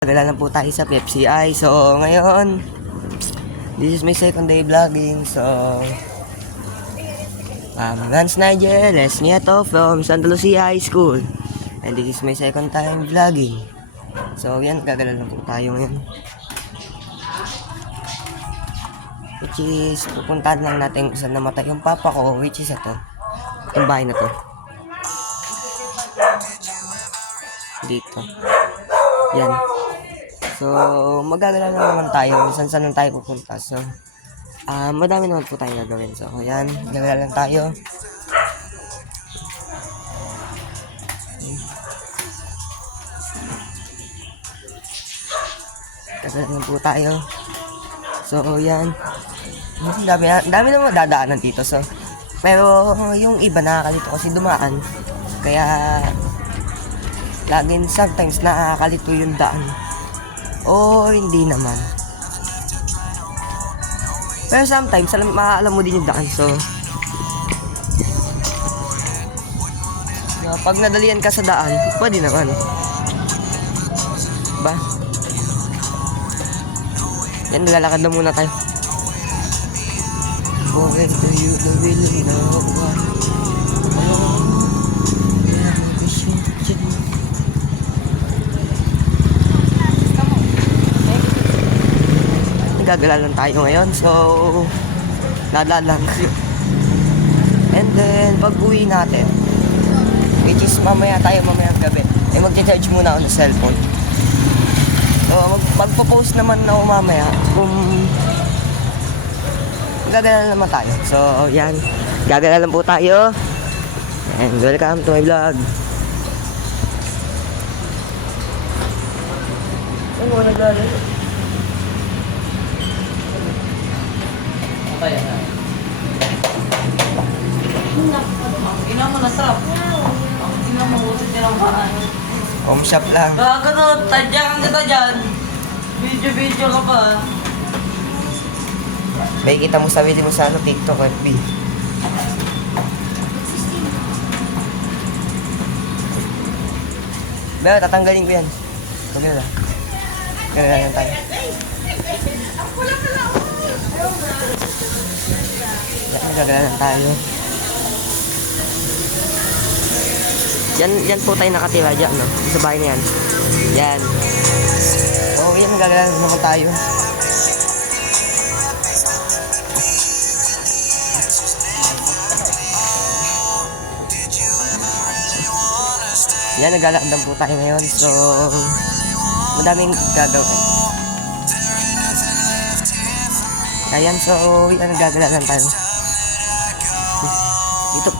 Gala lang po tayo sa PFCI. So, ngayon, this is my second day vlogging. So, Lance Nigel, Les Nieto from Santa Lucia High School. And this is my second time vlogging. So, yan, gagala lang po tayo ngayon. Which is, pupuntahan lang natin kung saan namatay yung papa ko, which is ito. Yung bahay na to. Dito. Yan. So, magagala lang naman tayo. Saan lang tayo pupunta. So, madami naman po tayo gagawin. So, yan. Gagala lang tayo. Gagala lang po tayo. So, yan. Dami naman dadaanan dito. So, pero yung iba nakakalito kasi dumaan. Kaya, laging sometimes nakakalito yung daan. O hindi naman. Pero sometimes makaalam mo din yung daan. So pag nadalian ka sa daan, pwede naman. Ba? Yan, lalakad na muna tayo. Boy, do you really know what? Gagala lang tayo ngayon. So, lala lang. And then, pag uwi natin, which is mamaya gabi, magcha-charge muna ako ng cellphone. So, magpo-post naman ako mamaya kung gagala naman tayo. So, yan. Gagala lang po tayo. And welcome to my vlog. Ano mo naglalala? Kaya na. Ang ina mo nasarap. Ang ina mo usit din ang bahan. Home shop lang. Bago to, tadyang kita dyan. Video ka pa. May kita mo sarili mo sa TikTok, FB. Pero tatanggalin ko yan. Kagala. Kagala lang tayo. Gagala lang tayo. Yan po tayo nakatira dyan, no? Sa bahay na yan. Yan. So, yan, gagala lang naman tayo. Yan, naglalakad po tayo ngayon. So, madaming gagawin. Ayan, so, yan, nagagala lang tayo. Dito,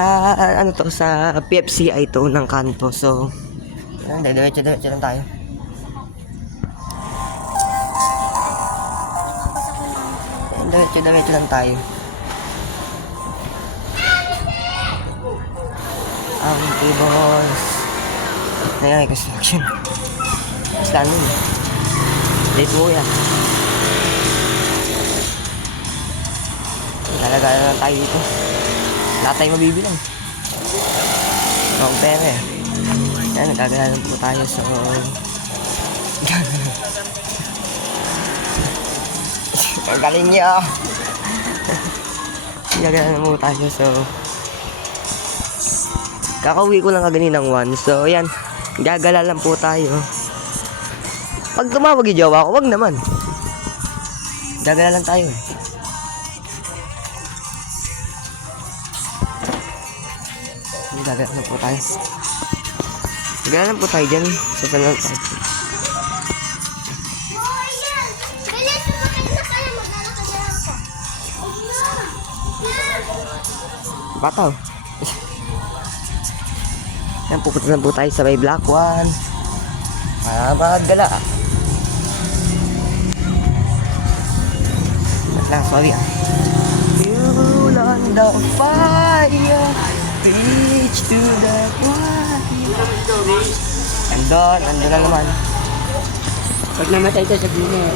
ano to, sa PFCI to ng kanto. So, yan, diretso lang tayo. Yan, diretso lang tayo. Ang tables. Ayan, construction. Basta nun. Late mo yan. Talaga na tayo dito. Lahat tayo mabibilang. Ang pera eh. Yan, nagkagalalan po tayo sa... Ang galing niya. Nagkagalalan po tayo, so... Kakauwi ko lang kaganinang 1. So, yan. Gagala lang po tayo. Pag tumawag yung jowa ko, wag naman. Gagala lang tayo eh. Gagala lang po tayo. Gagala lang po tayo dyan. Sasalan tayo. Bataw. Yan, pupunta na po tayo sa may Black 1. Magala. Sorry ah. Fuel on the fire, reach to the fire. Andun na naman. Pag namatay ito, sabihin niya.